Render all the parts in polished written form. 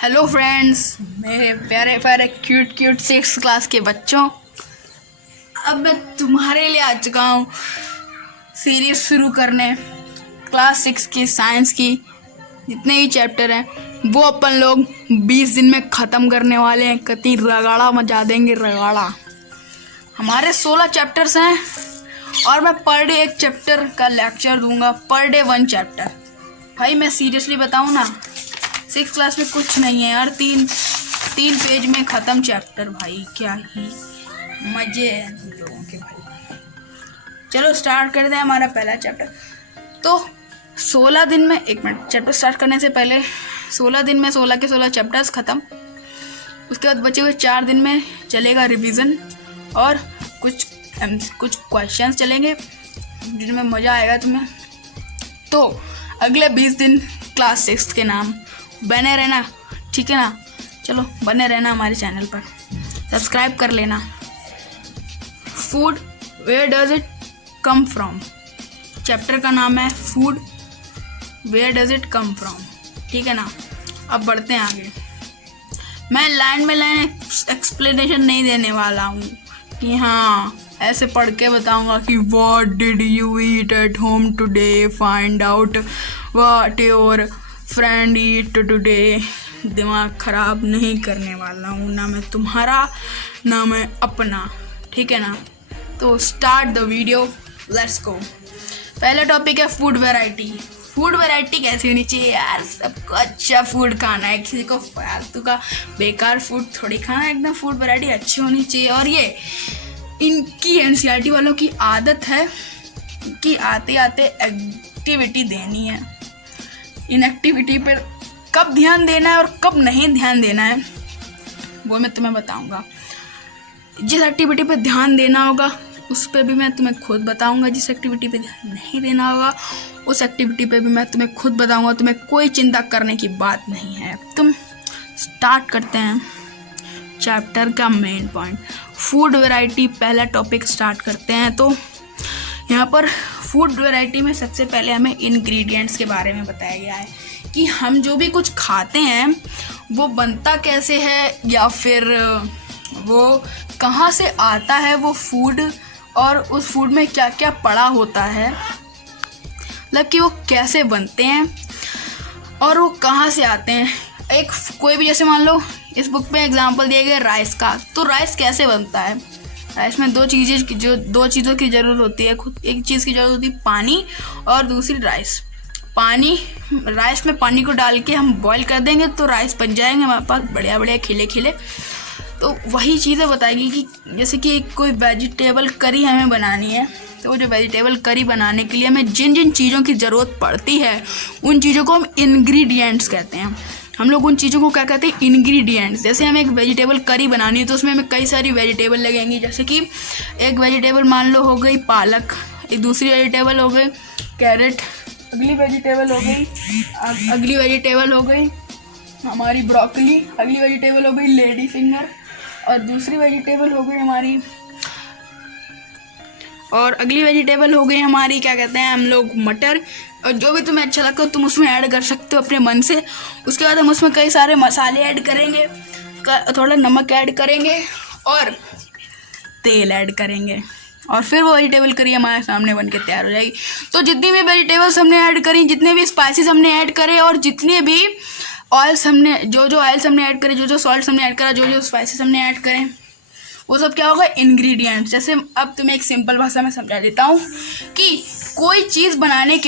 Hello friends, मेरे प्यारे प्यारे क्यूट क्यूट 6th क्लास के बच्चों। अब मैं तुम्हारे लिए आ चुका हूँ सीरीज शुरू करने। क्लास 6 की साइंस की जितने भी चैप्टर हैं वो अपन लोग 20 दिन में ख़त्म करने वाले हैं। कति रगाड़ा मचा देंगे, रगाड़ा। हमारे 16 चैप्टर्स हैं और मैं पर डे एक चैप्टर का लेक्चर दूंगा, पर डे 1 चैप्टर। भाई मैं सीरियसली बताऊँ ना, 6th क्लास में कुछ नहीं है यार। तीन पेज में ख़त्म चैप्टर। भाई क्या ही मज़े हैं लोगों के। भाई चलो स्टार्ट करते हैं हमारा पहला चैप्टर। तो 16 दिन में, एक मिनट, चैप्टर स्टार्ट करने से पहले 16 दिन में 16 के 16 चैप्टर्स ख़त्म। उसके बाद बचे हुए 4 दिन में चलेगा रिवीजन और कुछ क्वेश्चंस चलेंगे जिनमें मज़ा आएगा तुम्हें। तो अगले 20 दिन क्लास 6 के नाम बने रहना, ठीक है ना। चलो बने रहना हमारे चैनल पर, सब्सक्राइब कर लेना। Food where does it come from, chapter का नाम है food where does it come from, ठीक है ना। अब बढ़ते हैं आगे। मैं लाइन में लाइन एक्सप्लेनेशन नहीं देने वाला हूँ कि हाँ ऐसे पढ़ के बताऊँगा कि what did you eat at home today, find out what your friend eat today. दिमाग ख़राब नहीं करने वाला हूँ, ना मैं तुम्हारा ना मैं अपना, ठीक है ना। तो start the video, let's go. पहला टॉपिक है फूड वैरायटी। फूड वैरायटी कैसी होनी चाहिए यार? सबको अच्छा फूड खाना है, किसी को फालतू का बेकार फूड थोड़ी खाना है। एकदम फूड वैरायटी अच्छी होनी चाहिए। और ये इनकी एनसीईआरटी वालों की आदत है कि आते आते एक्टिविटी देनी है। इन एक्टिविटी पर कब ध्यान देना है और कब नहीं ध्यान देना है वो मैं तुम्हें बताऊंगा। जिस एक्टिविटी पे ध्यान देना होगा उस पे भी मैं तुम्हें खुद बताऊंगा, जिस एक्टिविटी पे ध्यान नहीं देना होगा उस एक्टिविटी पे भी मैं तुम्हें खुद बताऊंगा। तुम्हें कोई चिंता करने की बात नहीं है। तुम स्टार्ट करते हैं चैप्टर का मेन पॉइंट, फूड वैरायटी। पहला टॉपिक स्टार्ट करते हैं। तो यहाँ पर फूड वैरायटी में सबसे पहले हमें इंग्रेडिएंट्स के बारे में बताया गया है कि हम जो भी कुछ खाते हैं वो बनता कैसे है या फिर वो कहाँ से आता है वो फूड, और उस फूड में क्या क्या पड़ा होता है, मतलब कि वो कैसे बनते हैं और वो कहाँ से आते हैं। एक कोई भी, जैसे मान लो इस बुक में एग्जांपल दिया गया राइस का, तो राइस कैसे बनता है? राइस में दो चीज़ों की ज़रूरत होती है। खुद एक चीज़ की ज़रूरत होती है पानी, और दूसरी राइस। राइस में पानी को डाल के हम बॉईल कर देंगे तो राइस बन जाएंगे हमारे पास बढ़िया बढ़िया खिले खिले। तो वही चीज़ें बताएगी कि जैसे कि कोई वेजिटेबल करी हमें बनानी है, तो जो वेजिटेबल करी बनाने के लिए हमें जिन जिन चीज़ों की ज़रूरत पड़ती है उन चीज़ों को हम इंग्रेडिएंट्स कहते हैं। हम लोग उन चीज़ों को क्या कहते हैं? इंग्रेडिएंट्स। जैसे हमें एक वेजिटेबल करी बनानी है तो उसमें हमें कई सारी वेजिटेबल लगेंगी। जैसे कि एक वेजिटेबल मान लो हो गई पालक, एक दूसरी वेजिटेबल हो गई कैरेट, अगली वेजिटेबल हो गई हमारी ब्रोकली, अगली वेजिटेबल हो गई लेडी फिंगर, और दूसरी वेजिटेबल हो गई हमारी क्या कहते हैं हम लोग, मटर। और जो भी तुम्हें अच्छा लगता हो तुम उसमें ऐड कर सकते हो अपने मन से। उसके बाद हम उसमें कई सारे मसाले ऐड करेंगे, थोड़ा नमक ऐड करेंगे और तेल ऐड करेंगे, और फिर वो वेजिटेबल करी हमारे सामने बन के तैयार हो जाएगी। तो जितनी भी वेजिटेबल्स हमने ऐड करी, जितने भी स्पाइसेस हमने ऐड करे, और जितने भी ऑयल्स हमने जो ऑयल्स हमने ऐड करे, जो सॉल्ट्स हमने ऐड करा, जो स्पाइसेस हमने ऐड करें, वो सब क्या होगा? इंग्रेडिएंट्स। जैसे अब तुम्हें एक सिंपल भाषा में समझा देता हूँ कि कोई भी चीज़ बनाने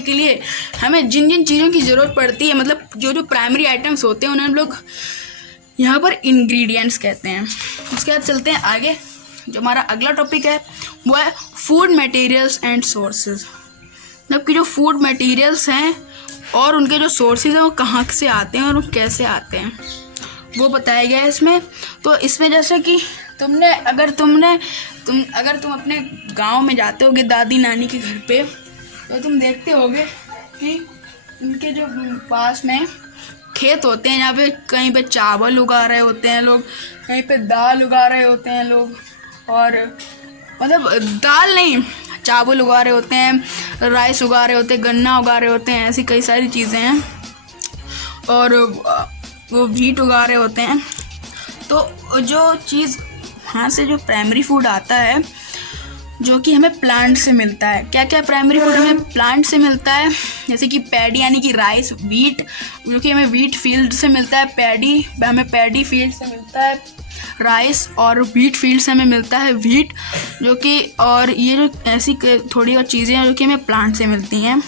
के लिए हमें जिन जिन चीज़ों की ज़रूरत पड़ती है, मतलब जो प्राइमरी आइटम्स होते हैं उन्हें हम लोग यहाँ पर इंग्रेडिएंट्स कहते हैं। उसके बाद चलते हैं आगे। जो हमारा अगला टॉपिक है वो है फूड मटेरियल्स एंड सोर्सेज, मतलब कि जो फूड मटेरियल्स हैं और उनके जो सोर्सेज हैं वो कहाँ से आते हैं और वो कैसे आते हैं वो बताया गया है इसमें। तो इसमें जैसे कि अगर तुम अपने गांव में जाते होगे दादी नानी के घर पे, तो तुम देखते होगे कि उनके जो पास में खेत होते हैं, यहाँ पे कहीं पे चावल उगा रहे होते हैं लोग, कहीं पे दाल उगा रहे होते हैं लोग, और मतलब दाल नहीं, चावल उगा रहे होते हैं, राइस उगा रहे होते हैं, गन्ना उगा रहे होते हैं, ऐसी कई सारी चीज़ें हैं। और वो वीट उगा रहे होते हैं। तो जो चीज़ यहाँ से जो प्राइमरी फूड आता है जो कि हमें प्लांट से मिलता है, क्या क्या प्राइमरी फूड हमें प्लांट से मिलता है, जैसे कि पैडी यानी कि राइस, वीट जो कि हमें वीट फील्ड से मिलता है, पैडी हमें पैडी फील्ड से मिलता है राइस, और वीट फील्ड से हमें मिलता है वीट जो कि, और ये जो ऐसी थोड़ी और चीज़ें हैं जो कि हमें प्लांट से मिलती हैं,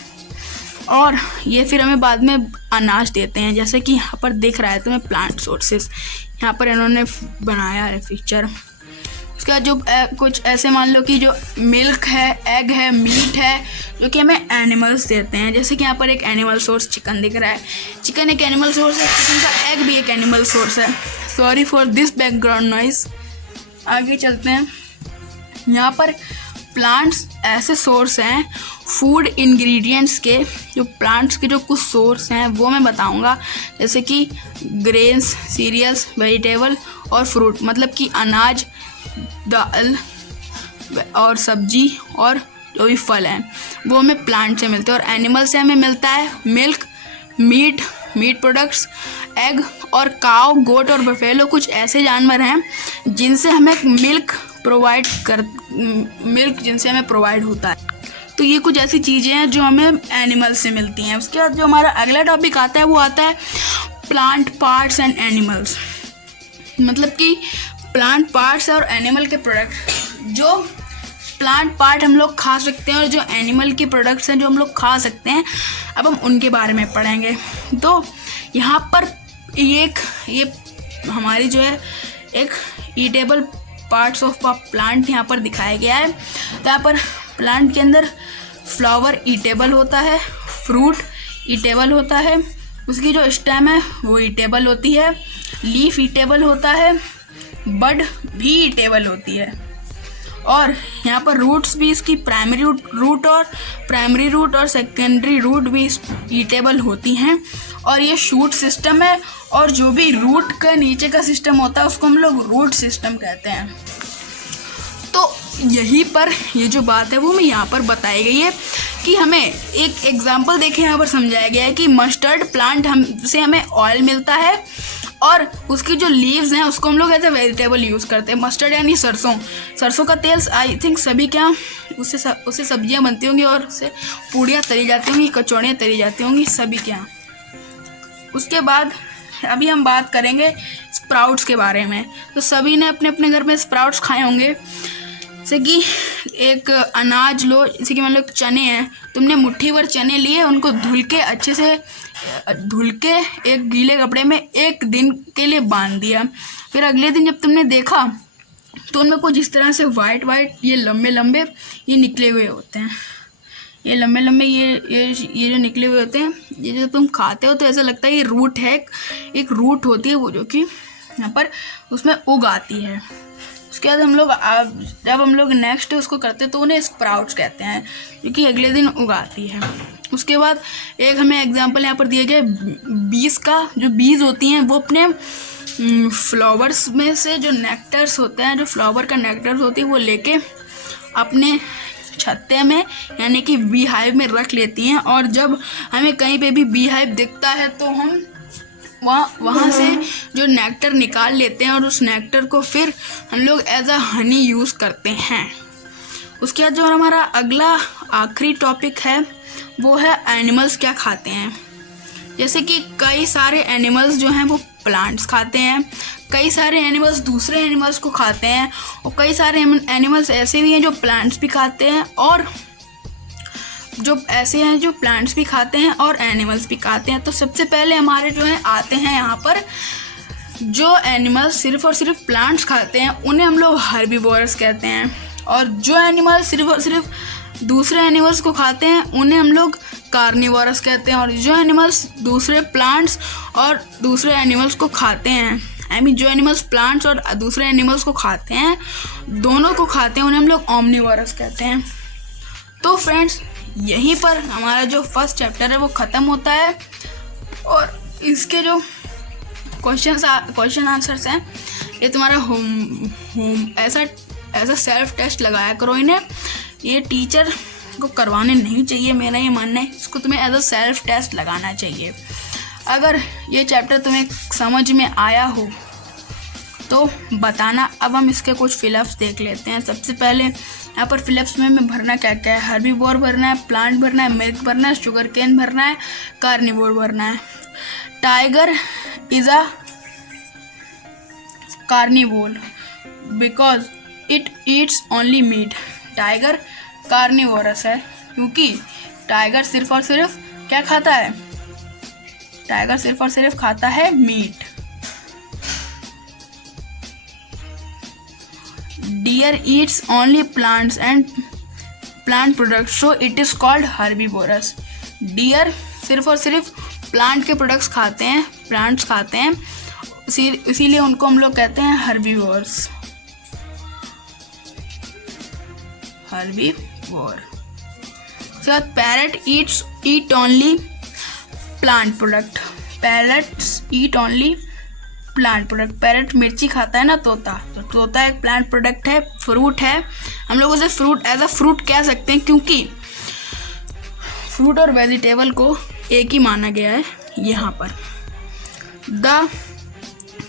और ये फिर हमें बाद में अनाज देते हैं, जैसे कि यहाँ पर दिख रहा है तुम्हें प्लांट सोर्सेस, यहाँ पर इन्होंने बनाया है पिक्चर। उसके बाद जो कुछ ऐसे मान लो कि जो मिल्क है, एग है, मीट है जो कि हमें एनिमल्स देते हैं, जैसे कि यहाँ पर एक एनिमल सोर्स चिकन दिख रहा है, चिकन एक एनिमल सोर्स है, चिकन का एग भी एक एनिमल सोर्स है। Sorry for this background noise. आगे चलते हैं। यहाँ पर प्लांट्स ऐसे सोर्स हैं फूड इंग्रेडिएंट्स के, जो प्लांट्स के जो कुछ सोर्स हैं वो मैं बताऊंगा, जैसे कि ग्रेन्स, सीरियल्स, वेजिटेबल और फ्रूट, मतलब कि अनाज, दाल और सब्जी और जो भी फल हैं वो हमें प्लांट से मिलते हैं। और एनिमल से हमें मिलता है मिल्क, मीट प्रोडक्ट्स, एग, और काव, गोट और बफेलो कुछ ऐसे जानवर हैं जिनसे हमें मिल्क जिनसे हमें प्रोवाइड होता है। तो ये कुछ ऐसी चीज़ें हैं जो हमें एनिमल से मिलती हैं। उसके बाद जो हमारा अगला टॉपिक आता है वो आता है प्लांट पार्ट्स एंड एनिमल्स, मतलब कि प्लांट पार्ट्स और एनिमल के प्रोडक्ट, जो प्लांट पार्ट हम लोग खा सकते हैं और जो एनिमल के प्रोडक्ट्स हैं जो हम लोग खा सकते हैं, अब हम उनके बारे में पढ़ेंगे। तो यहाँ पर ये हमारी जो है एक eatable parts of a plant यहाँ पर दिखाया गया है। तो यहाँ पर प्लांट के अंदर फ्लावर ईटेबल होता है, फ्रूट ईटेबल होता है, उसकी जो स्टेम है वो ईटेबल होती है, लीफ ईटेबल होता है, बड भी ईटेबल होती है, और यहाँ पर रूट्स भी इसकी प्राइमरी रूट और सेकेंडरी रूट भी ईटेबल होती हैं। और ये शूट सिस्टम है, और जो भी रूट का नीचे का सिस्टम होता है उसको हम लोग रूट सिस्टम कहते हैं। तो यहीं पर ये जो बात है वो मैं यहाँ पर बताई गई है कि हमें एक एग्जांपल देखें, यहाँ पर समझाया गया है कि मस्टर्ड प्लांट से हमें ऑयल मिलता है, और उसकी जो लीव्स हैं उसको हम लोग एज ए वेजिटेबल यूज़ करते हैं। मस्टर्ड यानी सरसों का तेल, आई थिंक सभी क्या उससे सब्जियां बनती होंगी, और उससे पूड़ियाँ तली जाती होंगी, कचौड़ियाँ तली जाती होंगी सभी क्या। उसके बाद अभी हम बात करेंगे स्प्राउट्स के बारे में। तो सभी ने अपने अपने घर में स्प्राउट्स खाए होंगे, जैसे कि एक अनाज लो, जैसे कि मान लो चने हैं, तुमने मुट्ठी भर चने लिए, उनको धुल के अच्छे से एक गीले कपड़े में एक दिन के लिए बांध दिया। फिर अगले दिन जब तुमने देखा तो उनमें कुछ इस तरह से वाइट ये लंबे लंबे ये निकले हुए होते हैं, ये लंबे लंबे ये जो निकले हुए होते हैं, ये जो तुम खाते हो तो ऐसा लगता है ये रूट है, एक रूट होती है वो जो कि यहाँ पर उसमें उग आती है। उसके बाद जब हम लोग नेक्स्ट उसको करते हैं तो उन्हें स्प्राउट्स कहते हैं, जो कि अगले दिन उगाती है। उसके बाद एक हमें एग्जांपल यहाँ पर दिया गया बीज का, जो बीज होती हैं वो अपने फ्लावर्स में से जो नेक्टर्स होते हैं, जो फ्लावर का नेक्टर्स होती है वो लेके अपने छत्ते में यानी कि बी हाइव में रख लेती हैं, और जब हमें कहीं पे भी बी हाइव दिखता है तो हम वहाँ से जो नेक्टर निकाल लेते हैं, और उस नेक्टर को फिर हम लोग एज अ हनी यूज़ करते हैं। उसके बाद जो हमारा अगला आखिरी टॉपिक है वो है एनिमल्स क्या खाते हैं। जैसे कि कई सारे एनिमल्स जो हैं वो प्लांट्स खाते हैं, कई सारे एनिमल्स दूसरे एनिमल्स को खाते हैं, और कई सारे एनिमल्स ऐसे भी हैं जो प्लांट्स भी खाते हैं, और जो ऐसे हैं जो प्लांट्स भी खाते हैं और एनिमल्स भी खाते हैं। तो सबसे पहले हमारे जो हैं आते हैं यहाँ पर जो एनिमल्स सिर्फ और सिर्फ प्लांट्स खाते हैं उन्हें हम लोग हर्बीवोरस कहते हैं, और जो एनिमल्स सिर्फ और सिर्फ दूसरे एनिमल्स को खाते हैं उन्हें हम लोग कार्निवोरस कहते हैं, और जो एनिमल्स दूसरे प्लांट्स और दूसरे एनिमल्स को खाते हैं, जो एनिमल्स प्लांट्स और दूसरे एनिमल्स को खाते हैं, दोनों को खाते हैं, उन्हें हम लोग ओमनिवोरस कहते हैं। तो फ्रेंड्स यहीं पर हमारा जो फर्स्ट चैप्टर है वो ख़त्म होता है, और इसके जो क्वेश्चन आंसर्स हैं ये तुम्हारा होम ऐसा सेल्फ टेस्ट लगाया करो इन्हें, ये टीचर को करवाने नहीं चाहिए, मेरा ये मानना है, इसको तुम्हें एज अ सेल्फ टेस्ट लगाना चाहिए। अगर ये चैप्टर तुम्हें समझ में आया हो तो बताना। अब हम इसके कुछ फिलअप्स देख लेते हैं। सबसे पहले यहाँ पर फिलअप्स में भरना क्या क्या है। हर्बीवोर भरना है, प्लांट भरना है, मिल्क भरना है, शुगर केन भरना है, कार्निवोर भरना है। Tiger is a carnivore because it eats only meat. Tiger carnivorous है क्योंकि टाइगर सिर्फ और सिर्फ क्या खाता है? टाइगर सिर्फ और सिर्फ खाता है meet. Deer eats only plants and plant products, so it is called herbivorous. Deer सिर्फ और सिर्फ प्लांट के प्रोडक्ट्स खाते हैं, प्लांट्स खाते हैं, इसीलिए उनको हम लोग कहते हैं हर्बीवोर्स। हर्बीवोर। उसके बाद parrot eat only plant product. Parrots eat only plant product. Parrot मिर्ची खाता है ना, तोता, तो तोता एक प्लांट प्रोडक्ट है, फ्रूट है। हम लोग उसे फ्रूट एज अ फ्रूट कह सकते हैं क्योंकि फ्रूट और वेजिटेबल को एक ही माना गया है यहाँ पर। The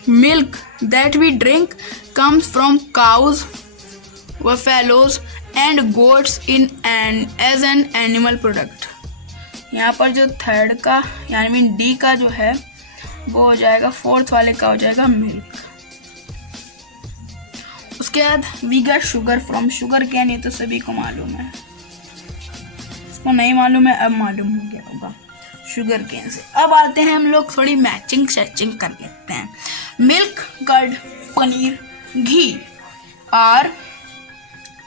milk that we drink comes from cows, buffaloes and goats in as an animal product. यहाँ पर जो थर्ड का यानी डी का जो है वो हो जाएगा, फोर्थ वाले का हो जाएगा मिल्क। उसके बाद we get sugar from sugar cane, ये तो सभी को मालूम है, इसको नहीं मालूम है अब मालूम हो गया होगा, शुगर कैन से। अब आते हैं हम लोग थोड़ी मैचिंग शैचिंग कर लेते हैं। Milk, curd, paneer, ghee are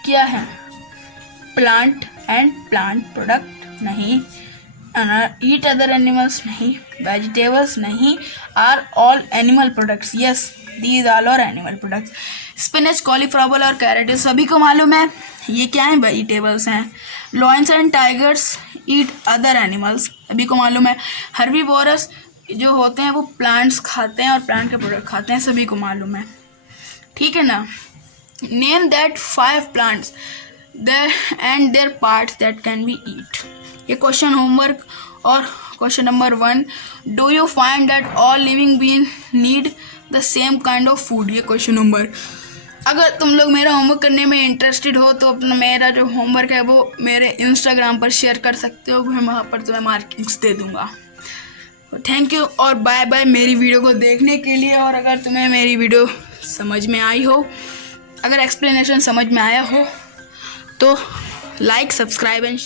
क्या है? प्लांट एंड प्लांट प्रोडक्ट नहीं। ईट अदर एनिमल्स नहीं, वेजिटेबल्स नहीं, are all animal products. Yes, these all are animal products. Spinach, cauliflower और कैरेट सभी को मालूम है ये क्या है? वेजिटेबल्स हैं। Lions and tigers eat other animals, सभी को मालूम है। हर्बीवोरस जो होते हैं वो प्लांट्स खाते हैं और प्लांट के प्रोडक्ट खाते हैं, सभी को मालूम है, ठीक है ना। Name that 5 plants and their parts that can be eat. ये क्वेश्चन होमवर्क। और question number 1, do you find that all living being need the same kind of food. ये क्वेश्चन होमवर्क। अगर तुम लोग मेरा होमवर्क करने में इंटरेस्टेड हो तो अपना मेरा जो होमवर्क है वो मेरे इंस्टाग्राम पर शेयर कर सकते हो, मैं वहाँ पर तुम्हें मार्किंग्स दे दूँगा। थैंक यू और बाय बाय मेरी वीडियो को देखने के लिए। और अगर तुम्हें मेरी वीडियो समझ में आई हो, अगर एक्सप्लेनेशन समझ में आया हो तो लाइक, सब्सक्राइब एंड